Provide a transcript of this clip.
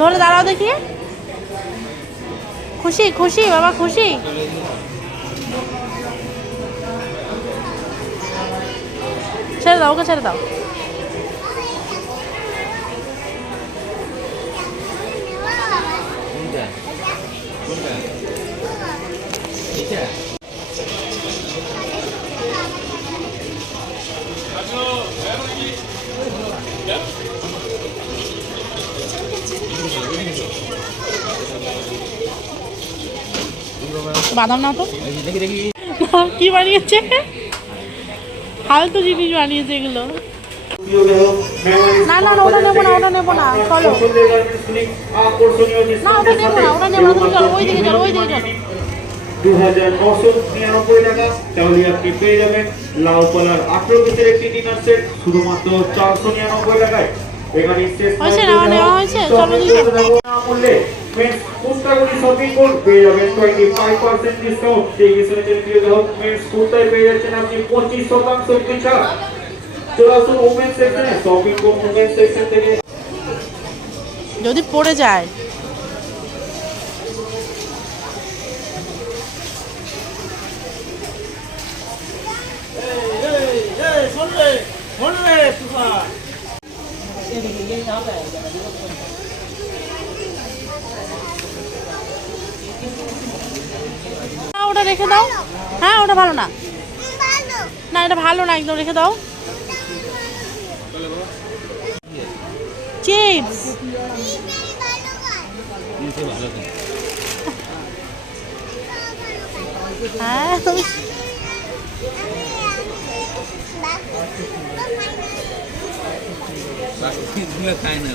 ধরে দাঁড়াও দেখি। খুশি খুশি বাবা খুশি। ছেড়ে দাও, ওকে ছেড়ে দাও। বাদাম না তো কি বানিয়েছে, ফালতু জিনিস বানিয়েছে এগুলো। না না ওটা নেবো না, ওটা নেবো না, চলো না ওটা নেবো না, ওটা নেবো না, তুমি চলো ওইদিকে চলো, ওইদিকে চলো। 2999 টাকা। তাহলে আপনি পেয়ে যাবেন লাউ কলার 18 পিসের একটি ডিনার সেট শুধুমাত্র 499 টাকায়। এখানে শেষ হয়েছে না নেওয়া হয়েছে, চলো দিকে। মূল্যে মেন্স কুর্তাগুলি শপিং কোড পেয়ে যাবেন 25% ডিসকাউন্ট। সেই হিসেবে দেখুন মেন্স কুর্তায় পেয়ে যাচ্ছেন আপনি 25% ছাড়। চলে আসুন ওমেন সেকশনে, শপিং কোড ওমেন সেকশন থেকে। যদি পড়ে যায় ওটা রেখে দাও। হ্যাঁ ওটা ভালো না, না এটা ভালো না একদম, রেখে দাও। চিপস হ্যাঁ তুমি খায় না।